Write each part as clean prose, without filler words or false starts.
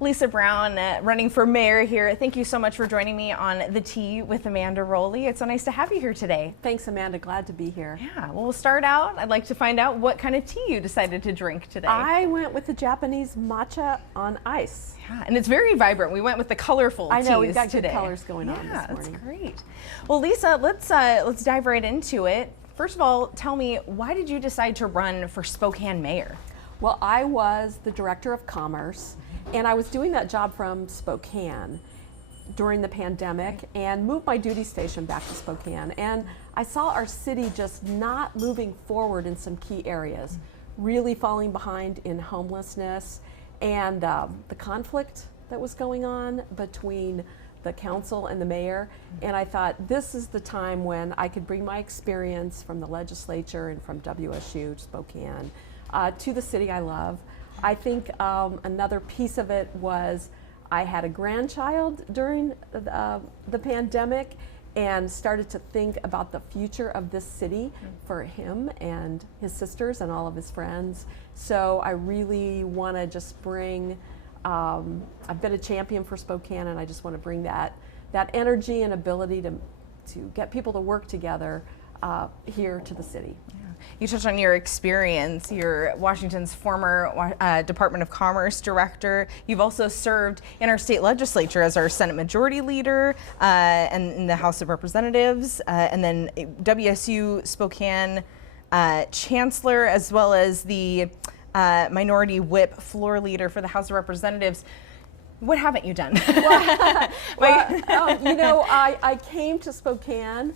Lisa Brown, running for mayor here. Thank you so much for joining me on The Tea with Amanda Roley. It's so nice to have you here today. Thanks, Amanda. Glad to be here. Yeah, well, we'll start out. I'd like to find out what kind of tea you decided to drink today. I went with the Japanese matcha on ice. Yeah, and it's very vibrant. We went with the colorful teas today. I know, we've got good colors going on this morning. That's great. Well, Lisa, let's dive right into it. First of all, tell me, why did you decide to run for Spokane mayor? Well, I was the director of commerce, and I was doing that job from Spokane during the pandemic and moved my duty station back to Spokane. And I saw our city just not moving forward in some key areas, really falling behind in homelessness and the conflict that was going on between the council and the mayor. And I thought this is the time when I could bring my experience from the legislature and from WSU, Spokane, to the city I love. I think another piece of it was I had a grandchild during the pandemic and started to think about the future of this city for him and his sisters and all of his friends. So I really want to just bring, I've been a champion for Spokane, and I just want to bring that energy and ability to get people to work together here to the city. You touched on your experience. You're Washington's former Department of Commerce director. You've also served in our state legislature as our Senate Majority Leader and in the House of Representatives, and then WSU Spokane Chancellor, as well as the Minority Whip Floor Leader for the House of Representatives. What haven't you done? I came to Spokane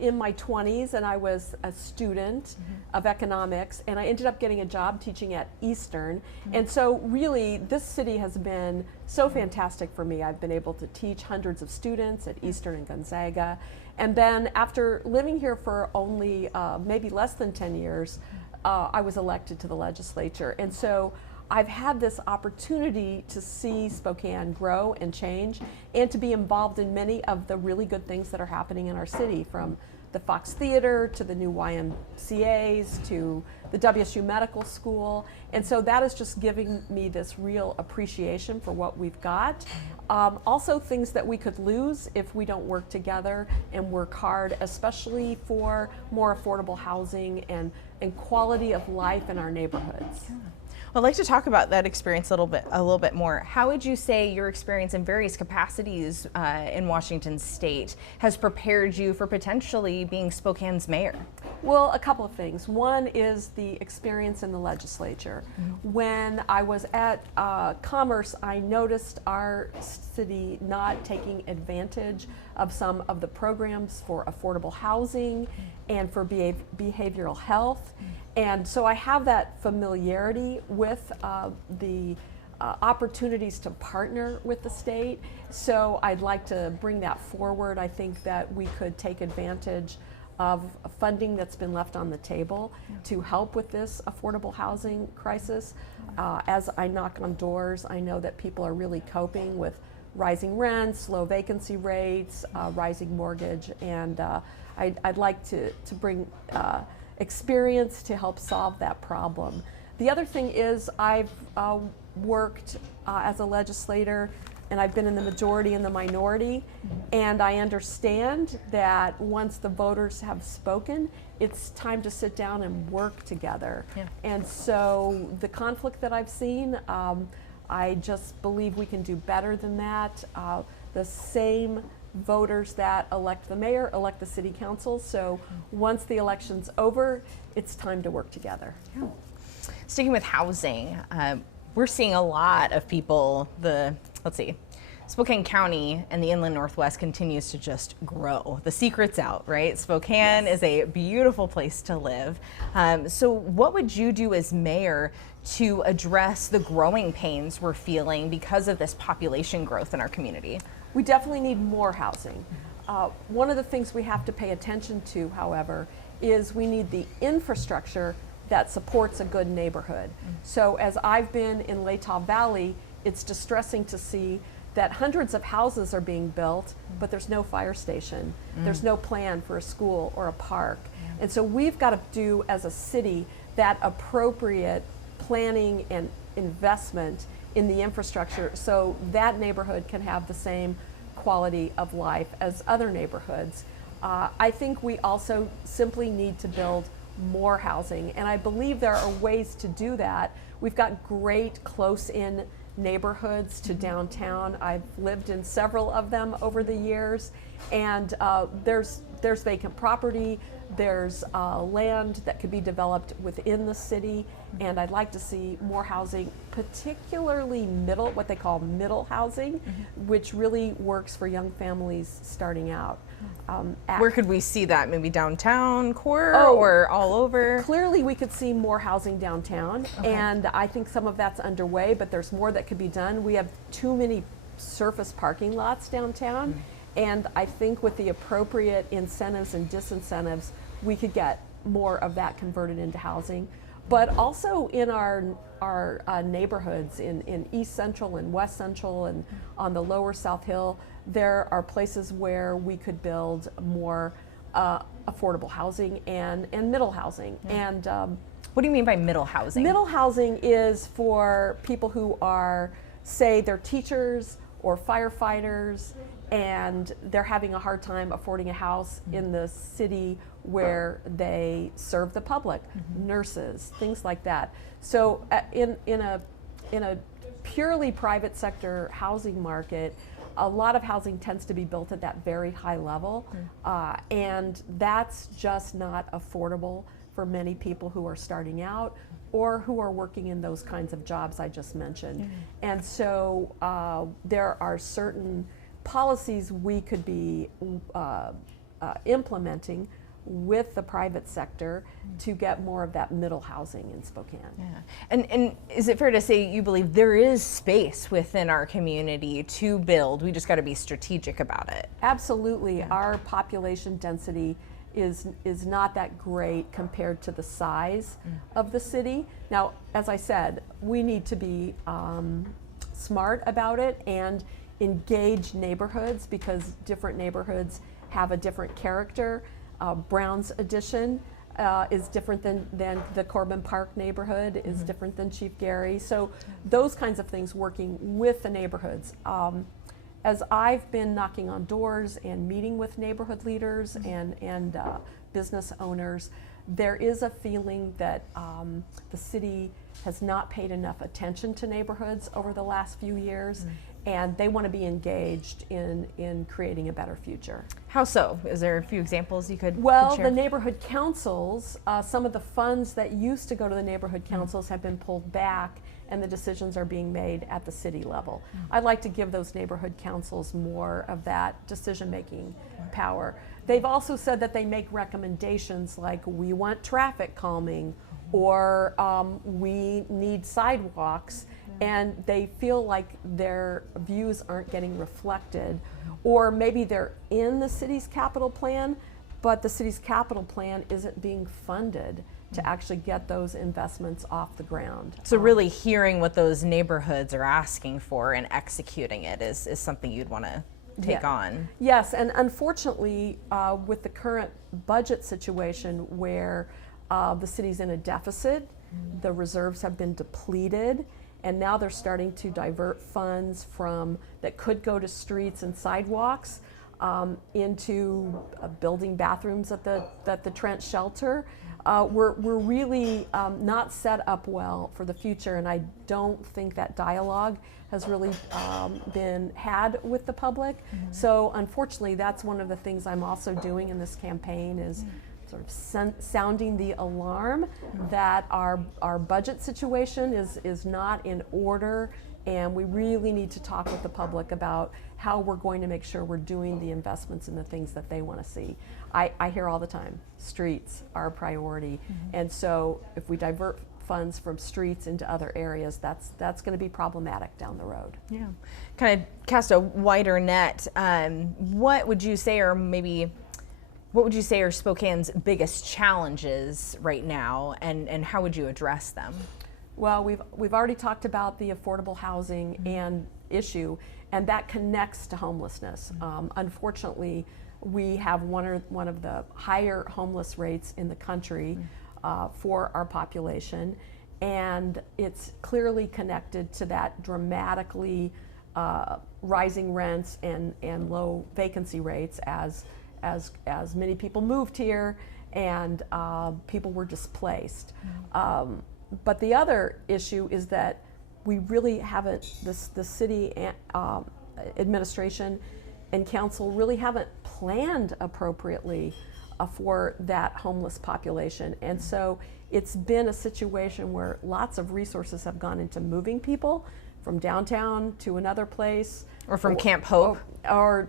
in my 20s, and I was a student of economics, and I ended up getting a job teaching at Eastern. And so really, this city has been so fantastic for me. I've been able to teach hundreds of students at Eastern and Gonzaga. And then after living here for only maybe less than 10 years, I was elected to the legislature. And so I've had this opportunity to see Spokane grow and change and to be involved in many of the really good things that are happening in our city, from the Fox Theater to the new YMCAs to the WSU Medical School. And so that is just giving me this real appreciation for what we've got. Also things that we could lose if we don't work together and work hard, especially for more affordable housing and quality of life in our neighborhoods. I'd like to talk about that experience a little bit more. How would you say your experience in various capacities in Washington State has prepared you for potentially being Spokane's mayor? Well, a couple of things. One is the experience in the legislature. When I was at Commerce, I noticed our city not taking advantage of some of the programs for affordable housing and for behavioral health. And so I have that familiarity with the opportunities to partner with the state. So I'd like to bring that forward. I think that we could take advantage of funding that's been left on the table to help with this affordable housing crisis. As I knock on doors, I know that people are really coping with rising rents, low vacancy rates, rising mortgage, and I'd like to bring experience to help solve that problem. The other thing is I've worked as a legislator, and I've been in the majority and the minority, and I understand that once the voters have spoken, it's time to sit down and work together. And so the conflict that I've seen, I just believe we can do better than that. The same voters that elect the mayor elect the city council, so once the election's over, it's time to work together. Sticking with housing, we're seeing a lot of people, Spokane County and the Inland Northwest continues to just grow. The secret's out, right? Spokane is a beautiful place to live. So what would you do as mayor to address the growing pains we're feeling because of this population growth in our community? We definitely need more housing. One of the things we have to pay attention to, however, is we need the infrastructure that supports a good neighborhood. So as I've been in Latah Valley, it's distressing to see that hundreds of houses are being built, but there's no fire station. There's no plan for a school or a park. And so we've got to do, as a city, that appropriate planning and investment in the infrastructure so that neighborhood can have the same quality of life as other neighborhoods. I think we also simply need to build more housing, and I believe there are ways to do that. We've got great close-in neighborhoods to downtown. I've lived in several of them over the years, and there's vacant property, there's land that could be developed within the city, and I'd like to see more housing, particularly what they call middle housing, which really works for young families starting out. Where could we see that? Maybe downtown core or all over? Clearly we could see more housing downtown, and I think some of that's underway, but there's more that could be done. We have too many surface parking lots downtown, and I think with the appropriate incentives and disincentives, we could get more of that converted into housing. But also in our neighborhoods in East Central and West Central and on the lower South Hill, there are places where we could build more affordable housing and middle housing. And what do you mean by middle housing? Middle housing is for people who are, say, they're teachers or firefighters, and they're having a hard time affording a house in the city where they serve the public, nurses, things like that. So in a purely private sector housing market, a lot of housing tends to be built at that very high level, and that's just not affordable for many people who are starting out or who are working in those kinds of jobs I just mentioned. And so there are certain policies we could be implementing with the private sector to get more of that middle housing in Spokane. Yeah. And is it fair to say you believe there is space within our community to build? We just got to be strategic about it. Absolutely. Yeah. Our population density is not that great compared to the size of the city. Now, as I said, we need to be smart about it and engage neighborhoods, because different neighborhoods have a different character. Brown's Addition is different than the Corbin Park neighborhood, is different than Chief Gary. So those kinds of things, working with the neighborhoods. As I've been knocking on doors and meeting with neighborhood leaders and business owners, there is a feeling that the city has not paid enough attention to neighborhoods over the last few years, and they want to be engaged in creating a better future. How so? Is there a few examples you could Well, share? the neighborhood councils, some of the funds that used to go to the neighborhood councils have been pulled back, and the decisions are being made at the city level. I'd like to give those neighborhood councils more of that decision-making power. They've also said that they make recommendations like, we want traffic calming, or we need sidewalks, and they feel like their views aren't getting reflected. Or maybe they're in the city's capital plan, but the city's capital plan isn't being funded to actually get those investments off the ground. So really hearing what those neighborhoods are asking for and executing it is something you'd want to take on. Yes, and unfortunately, with the current budget situation where the city's in a deficit, the reserves have been depleted, and now they're starting to divert funds that could go to streets and sidewalks into building bathrooms at the Trent shelter. We're really not set up well for the future, and I don't think that dialogue has really been had with the public. So unfortunately, that's one of the things I'm also doing in this campaign, is sort of sounding the alarm that our budget situation is not in order, and we really need to talk with the public about how we're going to make sure we're doing the investments in the things that they want to see. I hear all the time, streets are a priority, and so if we divert funds from streets into other areas, that's going to be problematic down the road. Yeah, kind of cast a wider net. What would you say are Spokane's biggest challenges right now, and how would you address them? Well, we've already talked about the affordable housing and issue, and that connects to homelessness. Unfortunately, we have one of the higher homeless rates in the country for our population, and it's clearly connected to that dramatically rising rents and low vacancy rates as many people moved here and people were displaced. But the other issue is that we really haven't, the city administration and council really haven't planned appropriately for that homeless population. And so it's been a situation where lots of resources have gone into moving people from downtown to another place. Or from Camp Hope. Or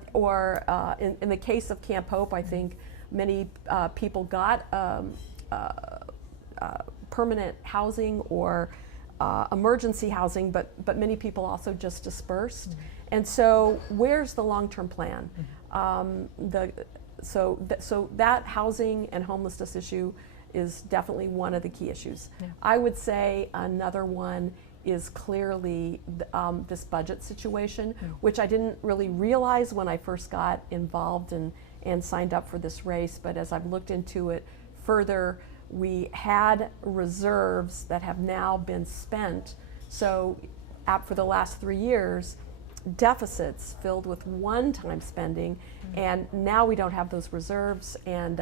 in the case of Camp Hope, I think many people got permanent housing or emergency housing, but many people also just dispersed. Mm-hmm. And so where's the long-term plan? So that housing and homelessness issue is definitely one of the key issues. Yeah. I would say another one is clearly this budget situation, which I didn't really realize when I first got involved and signed up for this race, but as I've looked into it further, we had reserves that have now been spent. So for the last 3 years, deficits filled with one-time spending, and now we don't have those reserves, and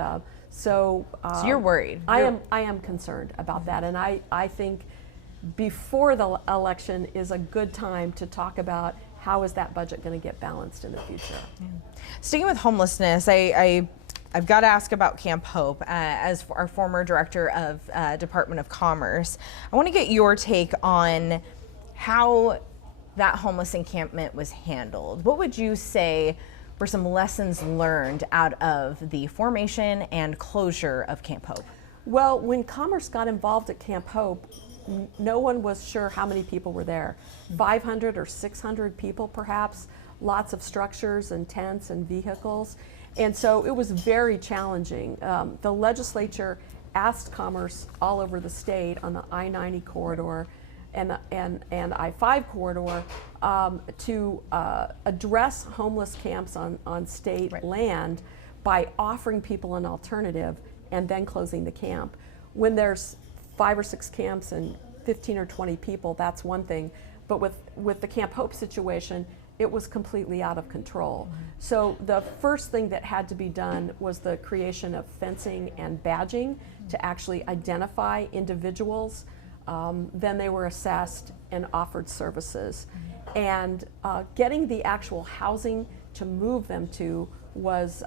so you're worried. I am concerned about that, and I think before the election is a good time to talk about how is that budget going to get balanced in the future. Yeah. Sticking with homelessness, I've got to ask about Camp Hope. As our former director of Department of Commerce, I want to get your take on how that homeless encampment was handled. What would you say were some lessons learned out of the formation and closure of Camp Hope? Well, when Commerce got involved at Camp Hope, no one was sure how many people were there. 500 or 600 people perhaps, lots of structures and tents and vehicles. And so it was very challenging. The legislature asked Commerce all over the state on the I-90 corridor and I-5 corridor to address homeless camps on state land by offering people an alternative and then closing the camp. When there's 5 or 6 camps and 15 or 20 people, that's one thing. But with the Camp Hope situation, it was completely out of control. Mm-hmm. So the first thing that had to be done was the creation of fencing and badging to actually identify individuals. Then they were assessed and offered services. And getting the actual housing to move them to was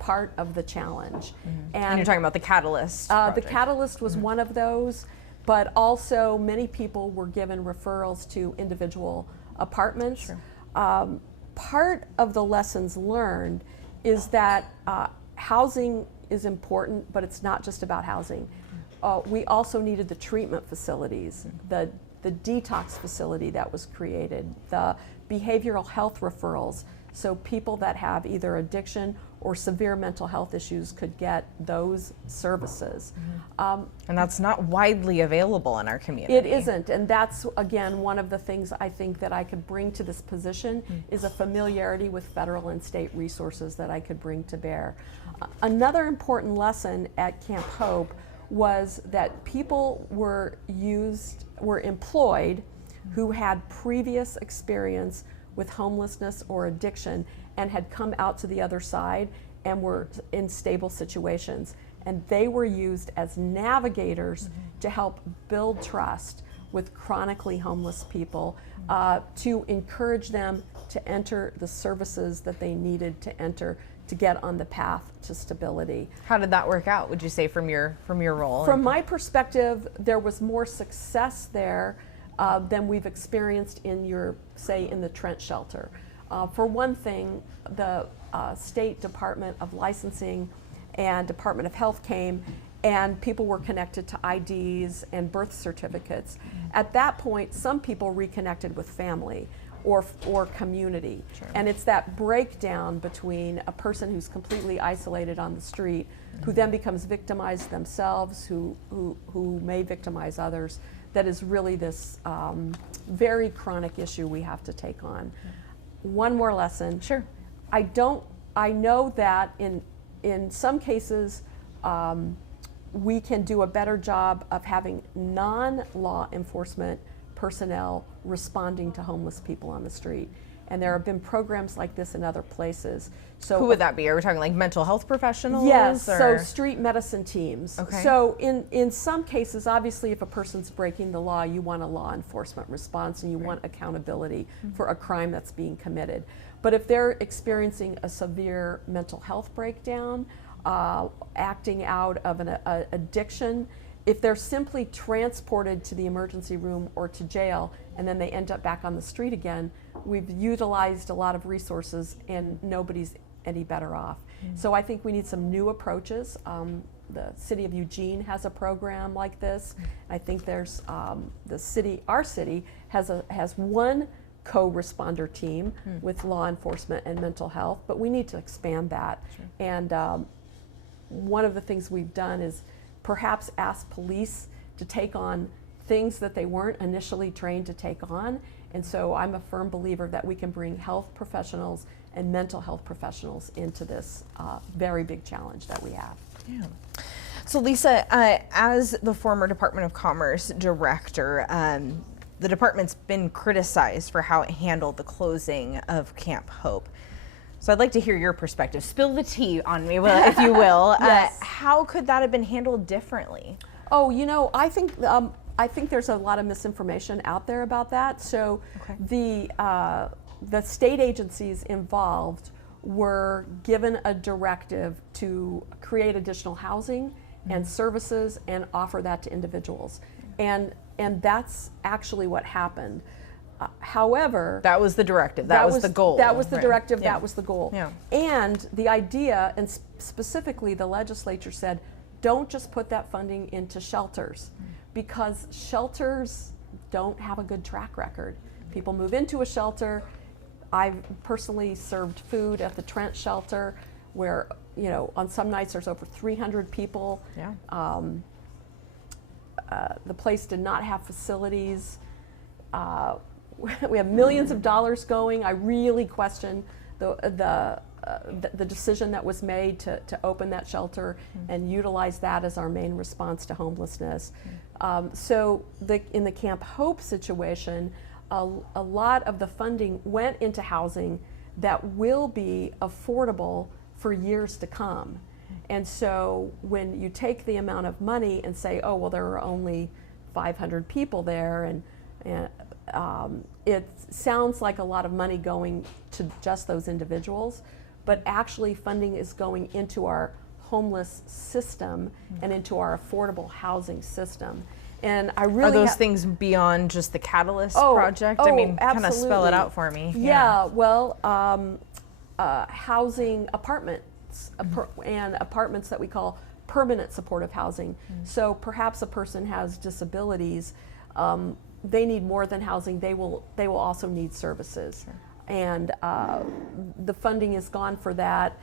part of the challenge. And you're talking about the Catalyst project. The Catalyst was one of those, but also many people were given referrals to individual apartments. Sure. Part of the lessons learned is that housing is important, but it's not just about housing. We also needed the treatment facilities, the detox facility that was created, the behavioral health referrals, so people that have either addiction or severe mental health issues could get those services. And that's not widely available in our community. It isn't, and that's, again, one of the things I think that I could bring to this position is a familiarity with federal and state resources that I could bring to bear. Another important lesson at Camp Hope was that people were employed who had previous experience with homelessness or addiction and had come out to the other side and were in stable situations. And they were used as navigators to help build trust with chronically homeless people, to encourage them to enter the services that they needed to enter to get on the path to stability. How did that work out, would you say, from your role? From my perspective, there was more success there than we've experienced in in the Trent shelter. For one thing, the State Department of Licensing and Department of Health came, and people were connected to IDs and birth certificates. At that point, some people reconnected with family or community. Sure. And it's that breakdown between a person who's completely isolated on the street, who then becomes victimized themselves, who may victimize others, that is really this very chronic issue we have to take on. One more lesson. Sure. I know that in some cases, we can do a better job of having non-law enforcement personnel responding to homeless people on the street. And there have been programs like this in other places. So who would that be? Are we talking like mental health professionals? Yes, or? so street medicine teams. Okay. So in some cases, obviously, if a person's breaking the law, you want a law enforcement response and you want accountability for a crime that's being committed. But if they're experiencing a severe mental health breakdown, acting out of an addiction, if they're simply transported to the emergency room or to jail and then they end up back on the street again, we've utilized a lot of resources and nobody's any better off. So I think we need some new approaches. The city of Eugene has a program like this. I think there's our city has one co-responder team with law enforcement and mental health, but we need to expand that. Sure. And one of the things we've done is perhaps ask police to take on things that they weren't initially trained to take on. And so I'm a firm believer that we can bring health professionals and mental health professionals into this very big challenge that we have. Yeah. So Lisa, as the former Department of Commerce director, the department's been criticized for how it handled the closing of Camp Hope. So I'd like to hear your perspective. Spill the tea on me, if you will. Yes. How could that have been handled differently? Oh, I think there's a lot of misinformation out there about that. So the state agencies involved were given a directive to create additional housing and services and offer that to individuals. And that's actually what happened. However, that was the directive. That was the goal. That was the directive. Yeah. That was the goal. Yeah. And the idea, and specifically the legislature said, don't just put that funding into shelters, because shelters don't have a good track record. People move into a shelter. I've personally served food at the Trent shelter, where on some nights there's over 300 people. Yeah. The place did not have facilities. We have millions of dollars going. I really question the decision that was made to open that shelter and utilize that as our main response to homelessness. So in the Camp Hope situation, a lot of the funding went into housing that will be affordable for years to come. And so when you take the amount of money and say, oh, well, there are only 500 people there, and it sounds like a lot of money going to just those individuals, but actually funding is going into our homeless system and into our affordable housing system. And I really are those things beyond just the Catalyst project? Oh, I mean, kind of absolutely. spell it out for me. Yeah, well, housing apartments and apartments that we call permanent supportive housing. So perhaps a person has disabilities. They need more than housing. They will also need services. Sure. And the funding is gone for that.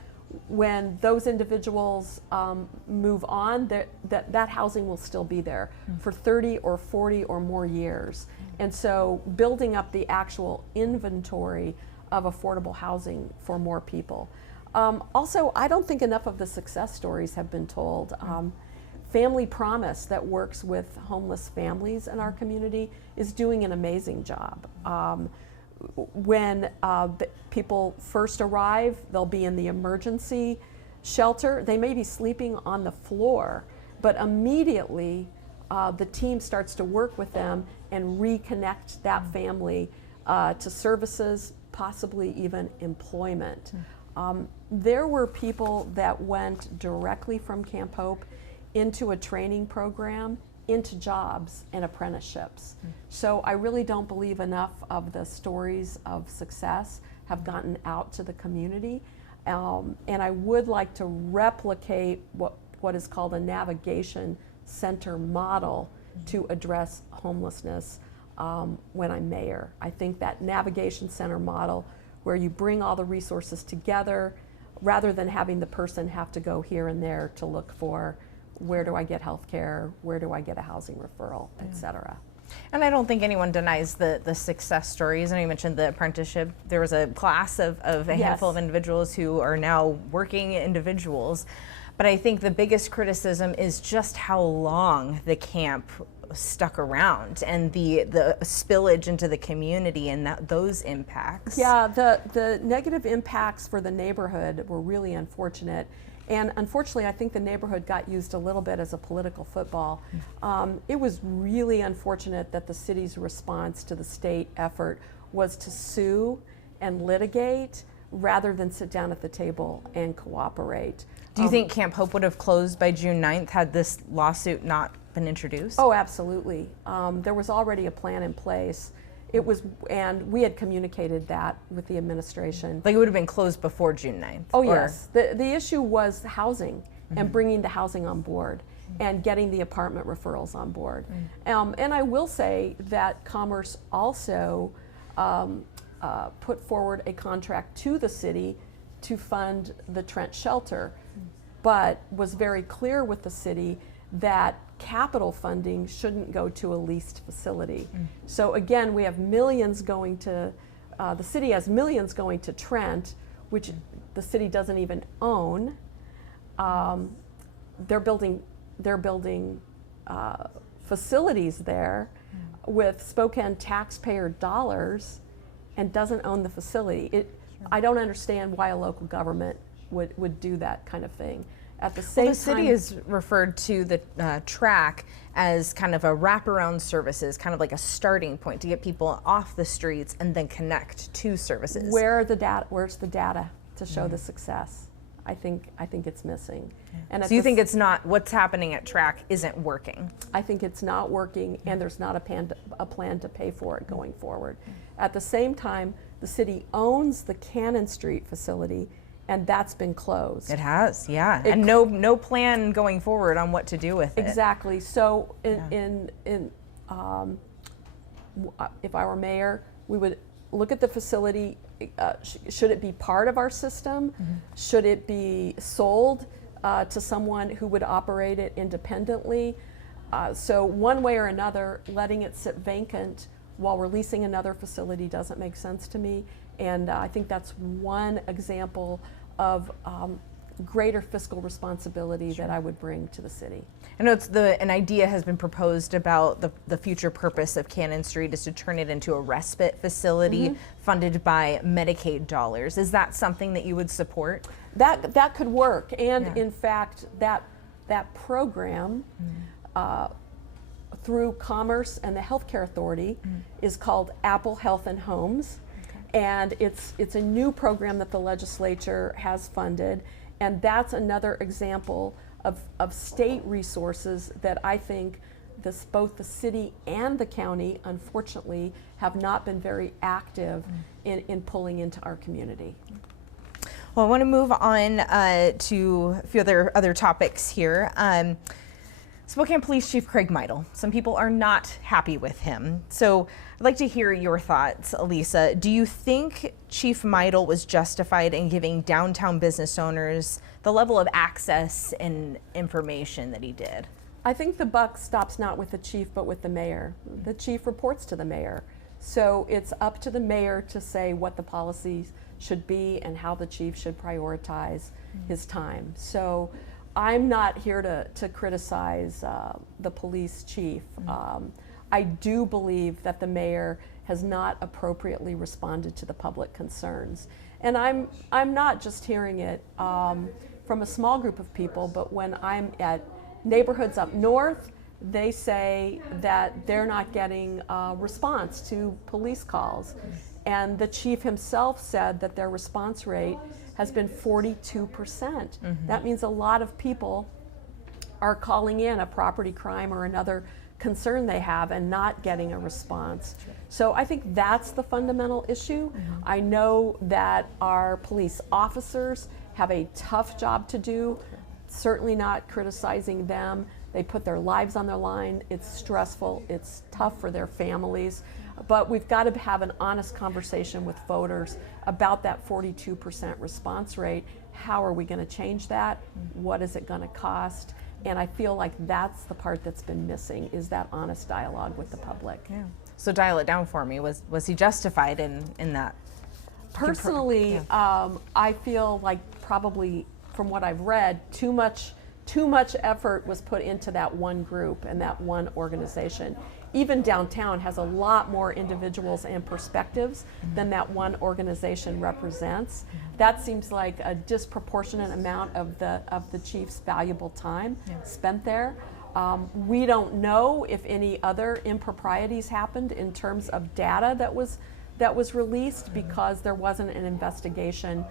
When those individuals move on, that housing will still be there for 30 or 40 or more years. And so building up the actual inventory of affordable housing for more people. Also, I don't think enough of the success stories have been told. Family Promise, that works with homeless families in our community, is doing an amazing job. When people first arrive, they'll be in the emergency shelter. They may be sleeping on the floor, but immediately the team starts to work with them and reconnect that family to services, possibly even employment. There were people that went directly from Camp Hope into a training program, into jobs and apprenticeships. So I really don't believe enough of the stories of success have gotten out to the community. And I would like to replicate what is called a navigation center model to address homelessness when I'm mayor. I think that navigation center model, where you bring all the resources together rather than having the person have to go here and there to look for where do I get health care, where do I get a housing referral, et cetera. And I don't think anyone denies the success stories. And you mentioned the apprenticeship. There was a class of a handful of individuals who are now working individuals. But I think the biggest criticism is just how long the camp stuck around and the spillage into the community and those impacts. Yeah, the negative impacts for the neighborhood were really unfortunate. And unfortunately, I think the neighborhood got used a little bit as a political football. It was really unfortunate that the city's response to the state effort was to sue and litigate rather than sit down at the table and cooperate. Do you think Camp Hope would have closed by June 9th had this lawsuit not been introduced? Oh, absolutely. There was already a plan in place. And we had communicated that with the administration. Like it would have been closed before June 9th? Oh, yes. The issue was housing and bringing the housing on board and getting the apartment referrals on board. And I will say that Commerce also put forward a contract to the city to fund the Trent shelter, but was very clear with the city that capital funding shouldn't go to a leased facility. So again, we have millions going to, the city has millions going to Trent, which the city doesn't even own. They're building facilities there with Spokane taxpayer dollars and doesn't own the facility. I don't understand why a local government would do that kind of thing. At the same time, the city is referred to the track as kind of a wraparound services, kind of like a starting point to get people off the streets and then connect to services. Where's the data to show the success? I think it's missing. And so you think it's not, what's happening at track isn't working? I think it's not working, and there's not a plan to pay for it going forward. At the same time, the city owns the Cannon Street facility, and that's been closed. It has, yeah, and no plan going forward on what to do with it. Exactly. So, if I were mayor, we would look at the facility. Should it be part of our system? Should it be sold to someone who would operate it independently? So, one way or another, letting it sit vacant while we're leasing another facility doesn't make sense to me. And I think that's one example of greater fiscal responsibility that I would bring to the city. I know an idea has been proposed about the future purpose of Cannon Street is to turn it into a respite facility funded by Medicaid dollars. Is that something that you would support? That could work, and in fact, that program through Commerce and the Healthcare Authority is called Apple Health and Homes. And it's a new program that the legislature has funded, and that's another example of state resources that I think both the city and the county, unfortunately, have not been very active in pulling into our community. Well, I want to move on to a few other topics here. Spokane Police Chief Craig Meidel. Some people are not happy with him. So I'd like to hear your thoughts, Elisa. Do you think Chief Meidel was justified in giving downtown business owners the level of access and information that he did? I think the buck stops not with the chief, but with the mayor. The chief reports to the mayor. So it's up to the mayor to say what the policies should be and how the chief should prioritize his time. So I'm not here to criticize the police chief. I do believe that the mayor has not appropriately responded to the public concerns. And I'm not just hearing it from a small group of people, but when I'm at neighborhoods up north, they say that they're not getting a response to police calls. And the chief himself said that their response rate has been 42%. That means a lot of people are calling in a property crime or another concern they have and not getting a response. So I think that's the fundamental issue. I know that our police officers have a tough job to do, certainly not criticizing them. They put their lives on the line. It's stressful, it's tough for their families. But we've got to have an honest conversation with voters about that 42% response rate. How are we going to change that? What is it going to cost? And I feel like that's the part that's been missing, is that honest dialogue with the public. Yeah. So dial it down for me. Was he justified in that? Personally, I feel like probably from what I've read, too much effort was put into that one group and that one organization. Even downtown has a lot more individuals and perspectives than that one organization represents. That seems like a disproportionate amount of the chief's valuable time spent there. We don't know if any other improprieties happened in terms of data that was released, because there wasn't an investigation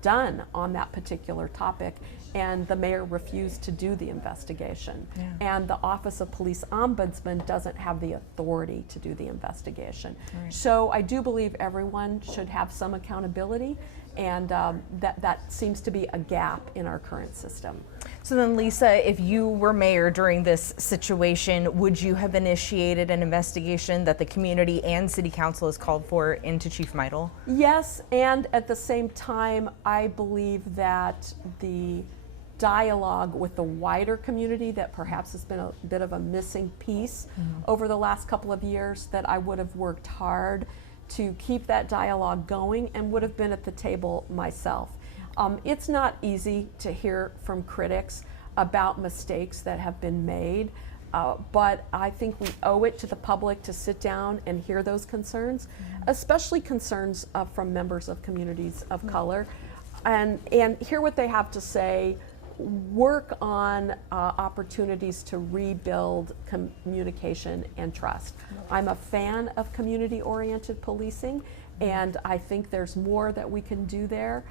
done on that particular topic, and the mayor refused to do the investigation. And the Office of Police Ombudsman doesn't have the authority to do the investigation. So I do believe everyone should have some accountability, and that seems to be a gap in our current system. So then, Lisa, if you were mayor during this situation, would you have initiated an investigation that the community and city council has called for into Chief Meidel? Yes, and at the same time, I believe that the dialogue with the wider community that perhaps has been a bit of a missing piece over the last couple of years, that I would have worked hard to keep that dialogue going and would have been at the table myself. It's not easy to hear from critics about mistakes that have been made, but I think we owe it to the public to sit down and hear those concerns, especially concerns from members of communities of color, and hear what they have to say, work on opportunities to rebuild communication and trust. I'm a fan of community-oriented policing, and I think there's more that we can do there.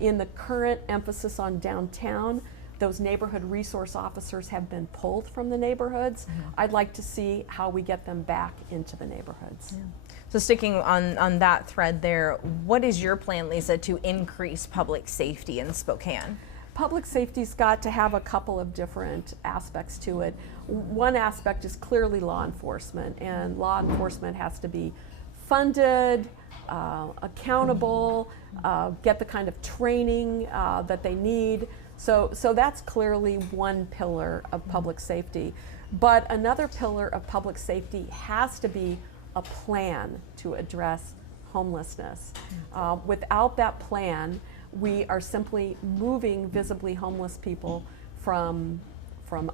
In the current emphasis on downtown, those neighborhood resource officers have been pulled from the neighborhoods. I'd like to see how we get them back into the neighborhoods. So sticking on that thread there, what is your plan, Lisa, to increase public safety in Spokane? Public safety's got to have a couple of different aspects to it. One aspect is clearly law enforcement, and law enforcement has to be funded, accountable, get the kind of training that they need. So that's clearly one pillar of public safety. But another pillar of public safety has to be a plan to address homelessness. Without that plan, we are simply moving visibly homeless people from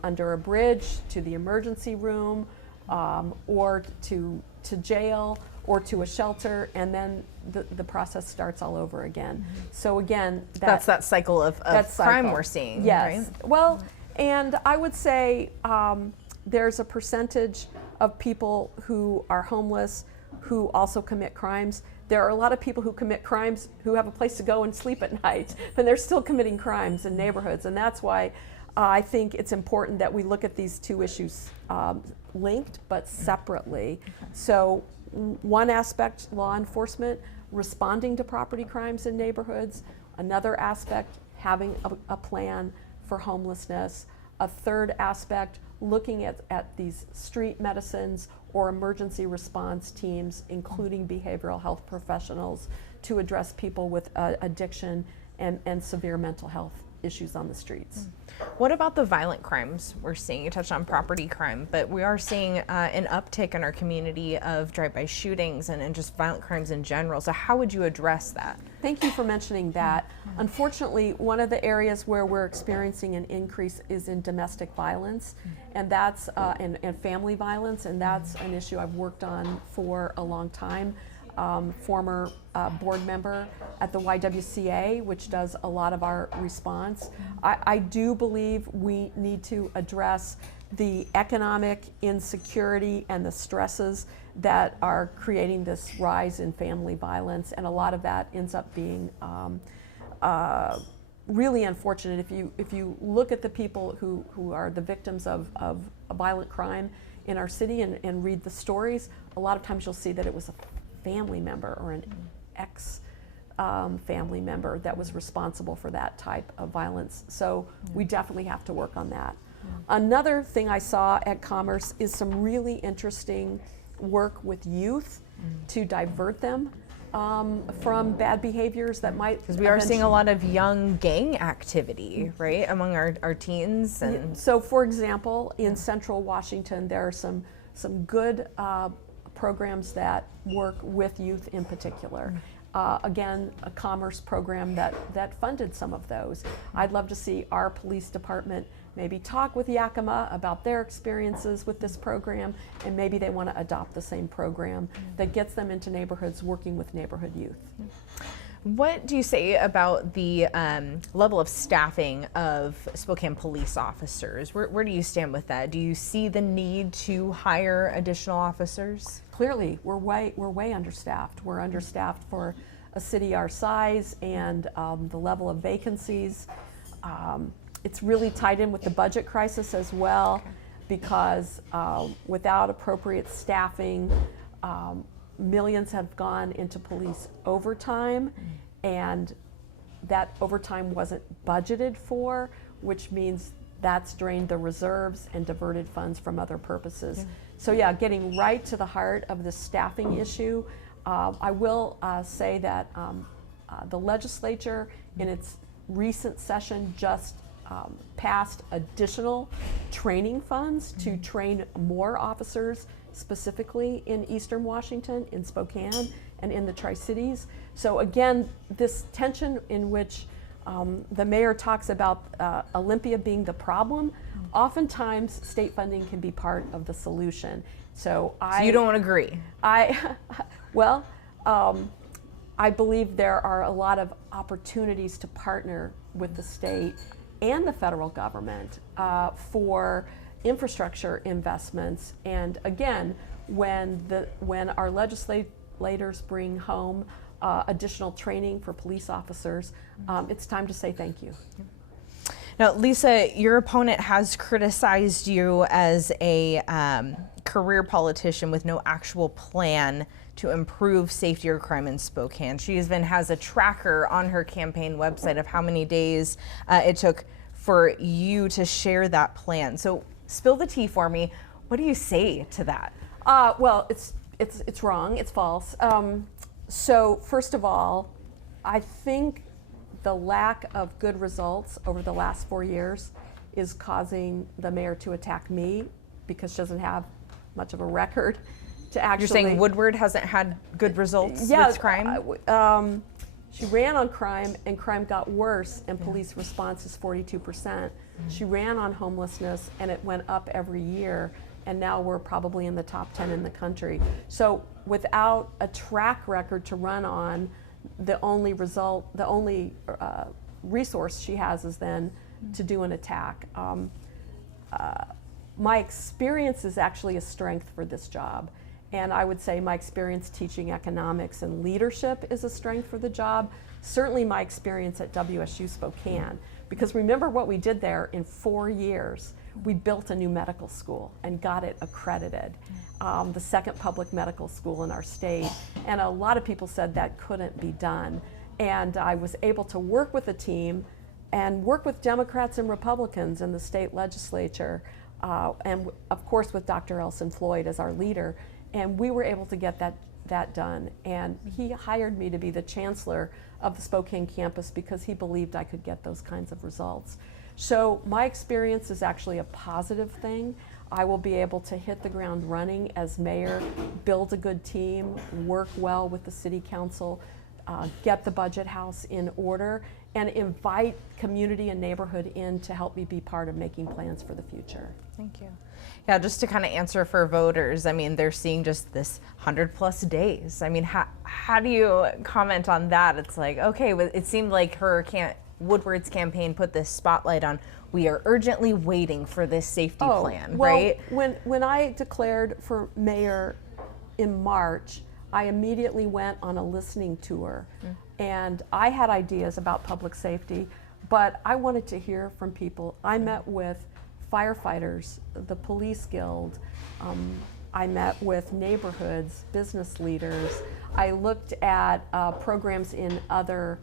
under a bridge to the emergency room, or to jail, or to a shelter, and then the process starts all over again. So again, that's that cycle of crime we're seeing. Yes. Right? Well, and I would say there's a percentage of people who are homeless who also commit crimes. There are a lot of people who commit crimes who have a place to go and sleep at night, and they're still committing crimes in neighborhoods. And that's why I think it's important that we look at these two issues linked but separately. So one aspect, law enforcement, responding to property crimes in neighborhoods. Another aspect, having a plan for homelessness. A third aspect, looking at these street medicines or emergency response teams, including behavioral health professionals, to address people with addiction and severe mental health issues on the streets. What about the violent crimes we're seeing? You touched on property crime, but we are seeing an uptick in our community of drive-by shootings and just violent crimes in general. So how would you address that? Thank you for mentioning that. Unfortunately, one of the areas where we're experiencing an increase is in domestic violence, and that's and family violence, and that's an issue I've worked on for a long time. Former board member at the YWCA, which does a lot of our response. I do believe we need to address the economic insecurity and the stresses that are creating this rise in family violence, and a lot of that ends up being really unfortunate. If you look at the people who are the victims of a violent crime in our city and read the stories, a lot of times you'll see that it was a family member or an ex-family member that was responsible for that type of violence. So we definitely have to work on that. Another thing I saw at Commerce is some really interesting work with youth to divert them from bad behaviors that might. Because we are seeing a lot of young gang activity, right, among our teens. And so, for example, in Central Washington, there are some good programs that work with youth in particular. again, a commerce program that funded some of those. I'd love to see our police department maybe talk with Yakima about their experiences with this program, and maybe they want to adopt the same program that gets them into neighborhoods working with neighborhood youth. What do you say about the level of staffing of Spokane police officers? Where do you stand with that? Do you see the need to hire additional officers? Clearly, we're way understaffed. We're understaffed for a city our size, and the level of vacancies. It's really tied in with the budget crisis as well, because without appropriate staffing, millions have gone into police overtime, and that overtime wasn't budgeted for, which means that's drained the reserves and diverted funds from other purposes. Yeah. So yeah, getting right to the heart of the staffing issue. I will say that the legislature in its recent session just passed additional training funds to train more officers, specifically in Eastern Washington, in Spokane, and in the Tri-Cities. So again, this tension in which the mayor talks about Olympia being the problem, oftentimes state funding can be part of the solution. So you don't agree? Well, I believe there are a lot of opportunities to partner with the state and the federal government for infrastructure investments. And again, when our legislators bring home additional training for police officers, it's time to say thank you. Now, Lisa, your opponent has criticized you as a career politician with no actual plan to improve safety or crime in Spokane. She even has a tracker on her campaign website of how many days it took for you to share that plan. So spill the tea for me. What do you say to that? Well, it's wrong. It's false. So first of all, I think the lack of good results over the last 4 years is causing the mayor to attack me, because she doesn't have much of a record to actually. You're saying Woodward hasn't had good results with crime? She ran on crime, and crime got worse, and police response is 42%. She ran on homelessness, and it went up every year, and now we're probably in the top 10 in the country. So without a track record to run on, the only resource she has is then to do an attack. My experience is actually a strength for this job. And I would say my experience teaching economics and leadership is a strength for the job. Certainly my experience at WSU Spokane, because remember what we did there in 4 years. We built a new medical school and got it accredited, the second public medical school in our state. And a lot of people said that couldn't be done. And I was able to work with a team and work with Democrats and Republicans in the state legislature, and of course with Dr. Elson Floyd as our leader. And we were able to get that done. And he hired me to be the chancellor of the Spokane campus because he believed I could get those kinds of results. So my experience is actually a positive thing. I will be able to hit the ground running as mayor, build a good team, work well with the city council, get the budget house in order, and invite community and neighborhood in to help me be part of making plans for the future. Thank you. Yeah, just to kind of answer for voters, I mean, they're seeing just this 100+ days. I mean, how do you comment on that? It's like, okay, it seemed like Woodward's campaign put this spotlight on, we are urgently waiting for this safety plan, well, right? When I declared for mayor in March, I immediately went on a listening tour. And I had ideas about public safety, but I wanted to hear from people. I met with firefighters, the police guild. I met with neighborhoods, business leaders. I looked at programs in other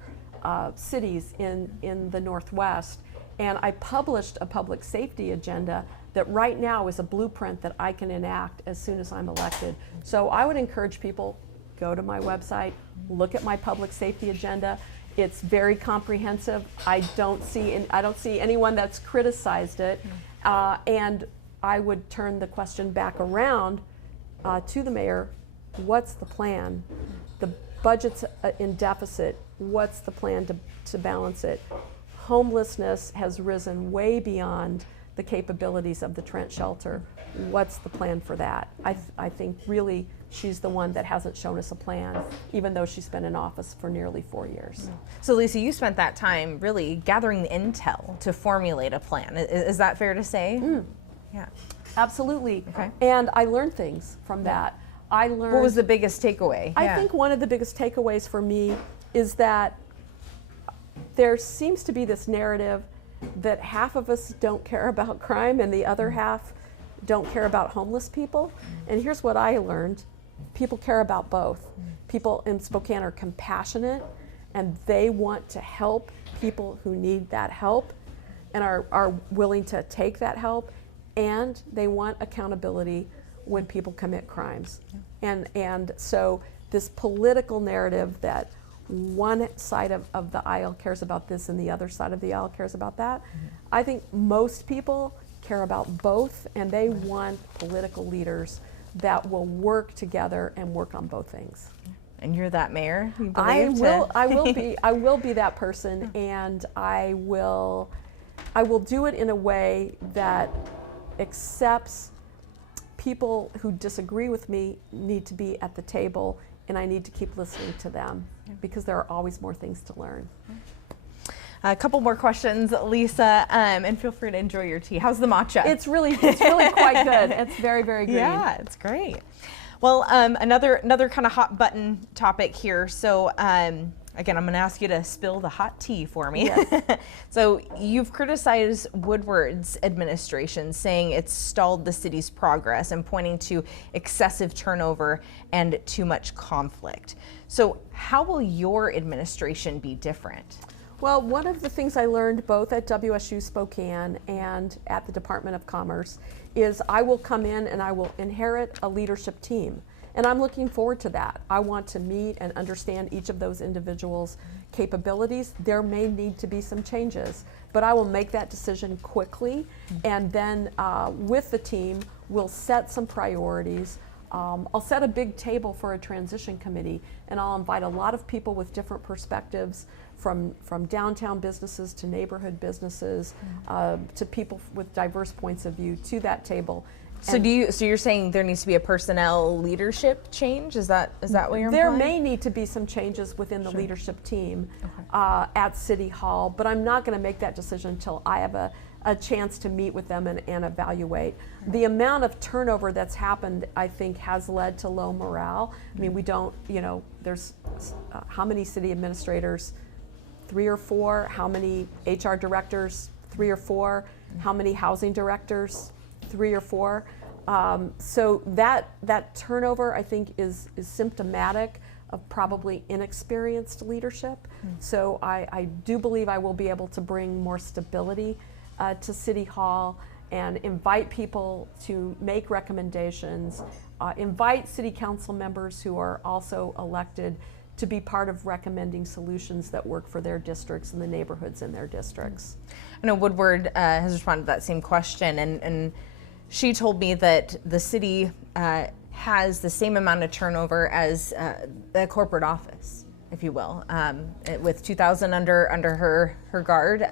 cities in the Northwest, and I published a public safety agenda that right now is a blueprint that I can enact as soon as I'm elected. So I would encourage people, go to my website, look at my public safety agenda. It's very comprehensive. I don't see anyone that's criticized it. And I would turn the question back around to the mayor. What's the plan? Budget's in deficit. What's the plan to balance it? Homelessness has risen way beyond the capabilities of the Trent shelter. What's the plan for that? I think really she's the one that hasn't shown us a plan, even though she's been in office for nearly 4 years. So Lisa, you spent that time really gathering the intel to formulate a plan. Is that fair to say? Yeah. Absolutely. Okay. And I learned things from that. I learned. What was the biggest takeaway? I think one of the biggest takeaways for me is that there seems to be this narrative that half of us don't care about crime and the other half don't care about homeless people. And here's what I learned. People care about both. People in Spokane are compassionate and they want to help people who need that help and are willing to take that help, and they want accountability when people commit crimes. And so this political narrative that one side of the aisle cares about this and the other side of the aisle cares about that, I think most people care about both, and they want political leaders that will work together and work on both things. And you're that mayor? I will be that person, and I will do it in a way that accepts people who disagree with me need to be at the table, and I need to keep listening to them because there are always more things to learn. A couple more questions, Lisa, and feel free to enjoy your tea. How's the matcha? It's really quite good. It's very, very green. Yeah, it's great. Well, another kind of hot button topic here. So again, I'm going to ask you to spill the hot tea for me. Yes. So you've criticized Woodward's administration, saying it's stalled the city's progress and pointing to excessive turnover and too much conflict. So how will your administration be different? Well, one of the things I learned both at WSU Spokane and at the Department of Commerce is I will come in and I will inherit a leadership team. And I'm looking forward to that. I want to meet and understand each of those individuals' capabilities. There may need to be some changes, but I will make that decision quickly. And then with the team, we'll set some priorities. I'll set a big table for a transition committee, and I'll invite a lot of people with different perspectives, from downtown businesses to neighborhood businesses, to people with diverse points of view to that table. So you're saying there needs to be a personnel leadership change? Is that what you're implying? There may need to be some changes within the leadership team at City Hall, but I'm not going to make that decision until I have a chance to meet with them and evaluate. The amount of turnover that's happened, I think, has led to low morale. I mean, we don't, there's how many city administrators? 3 or 4. How many HR directors? 3 or 4. How many housing directors? 3 or 4. So that turnover, I think, is symptomatic of probably inexperienced leadership. So I do believe I will be able to bring more stability to City Hall and invite people to make recommendations, invite City Council members who are also elected to be part of recommending solutions that work for their districts and the neighborhoods in their districts. I know Woodward has responded to that same question, and she told me that the city has the same amount of turnover as a corporate office, if you will, with 2,000 under her guard.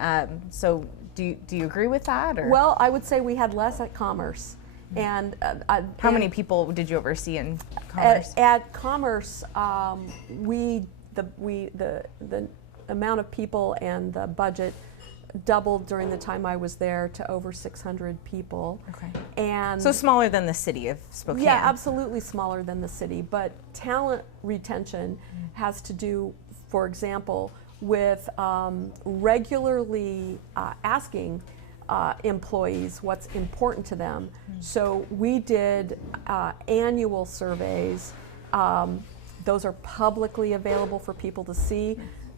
So do you agree with that? Or? Well, I would say we had less at Commerce. And how many people did you oversee in Commerce? At Commerce, the amount of people and the budget doubled during the time I was there to over 600 people. Okay. And so smaller than the city of Spokane. Yeah, absolutely smaller than the city. But talent retention has to do, for example, with regularly asking employees what's important to them. So we did annual surveys. Those are publicly available for people to see.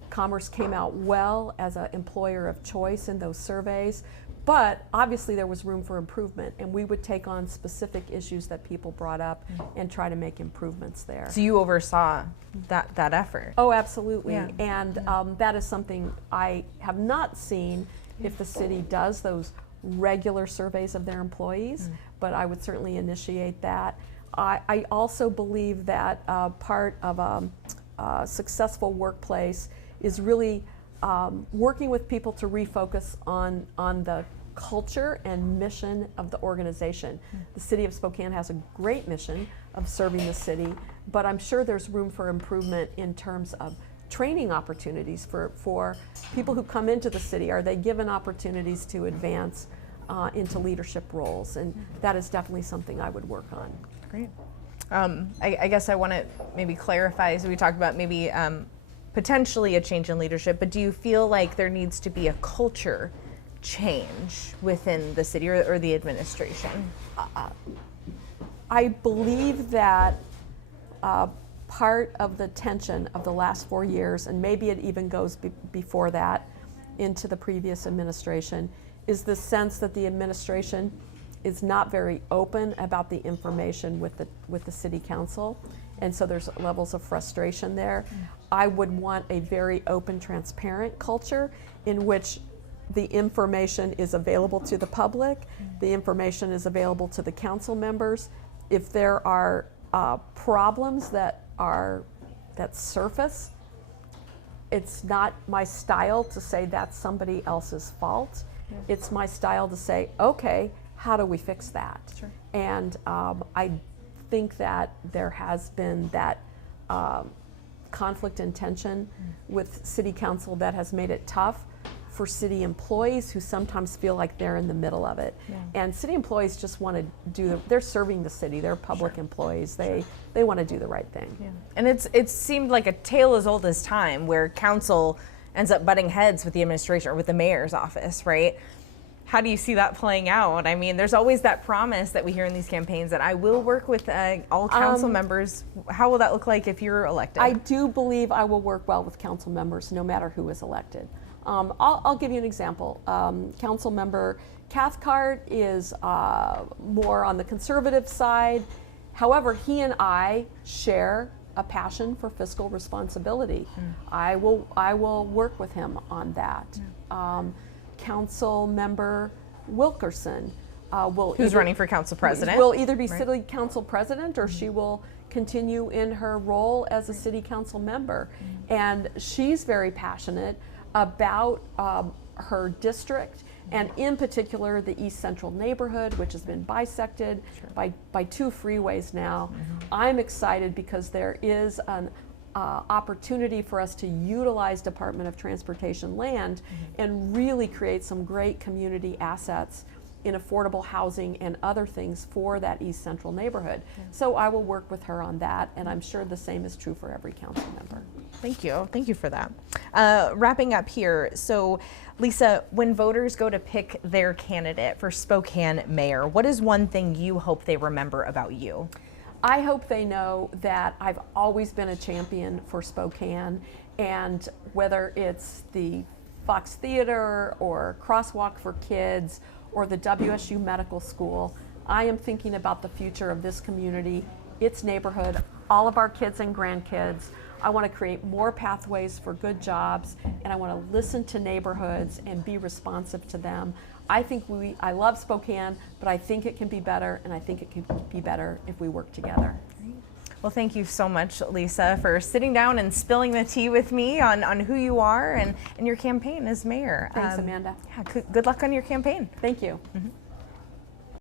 Commerce came out well as an employer of choice in those surveys, but obviously there was room for improvement, and we would take on specific issues that people brought up and try to make improvements there. So you oversaw that effort? Oh, absolutely. Yeah. And that is something I have not seen if the city does those regular surveys of their employees, but I would certainly initiate that. I also believe that part of successful workplace is really working with people to refocus on the culture and mission of the organization. The City of Spokane has a great mission of serving the city, but I'm sure there's room for improvement in terms of training opportunities for people who come into the city. Are they given opportunities to advance into leadership roles? And that is definitely something I would work on. Great. I guess I want to maybe clarify, so we talked about maybe potentially a change in leadership, but do you feel like there needs to be a culture change within the city or the administration? I believe that part of the tension of the last 4 years, and maybe it even goes before that into the previous administration, is the sense that the administration is not very open about the information with the city council, and so there's levels of frustration there. I would want a very open, transparent culture in which the information is available to the public, the information is available to the council members. If there are problems that surface, it's not my style to say that's somebody else's fault. Yeah. It's my style to say, okay, how do we fix that? Sure. And I think that there has been that conflict and tension with city council that has made it tough for city employees who sometimes feel like they're in the middle of it. Yeah. And city employees just want to they're serving the city, they're public employees, they want to do the right thing. Yeah. And it seemed like a tale as old as time where council ends up butting heads with the administration or with the mayor's office, right? How do you see that playing out? I mean, there's always that promise that we hear in these campaigns that I will work with all council members. How will that look like if you're elected? I do believe I will work well with council members no matter who is elected. I'll give you an example. Council member Cathcart is more on the conservative side. However, he and I share a passion for fiscal responsibility. I will work with him on that. Council member Wilkerson who's running for council president, will either be city council president or she will continue in her role as a city council member. And she's very passionate about her district, and in particular the East Central neighborhood, which has been bisected by 2 freeways now. I'm excited because there is an opportunity for us to utilize Department of Transportation land and really create some great community assets in affordable housing and other things for that East Central neighborhood. So I will work with her on that, and I'm sure the same is true for every council member. Thank you for that. Wrapping up here, so Lisa, when voters go to pick their candidate for Spokane mayor, what is one thing you hope they remember about you? I hope they know that I've always been a champion for Spokane, and whether it's the Fox Theater or Crosswalk for Kids or the WSU Medical School, I am thinking about the future of this community, its neighborhood, all of our kids and grandkids. I want to create more pathways for good jobs, and I want to listen to neighborhoods and be responsive to them. I love Spokane, but I think it can be better, and I think it can be better if we work together. Well, thank you so much, Lisa, for sitting down and spilling the tea with me on who you are and your campaign as mayor. Thanks, Amanda. Yeah, good luck on your campaign. Thank you.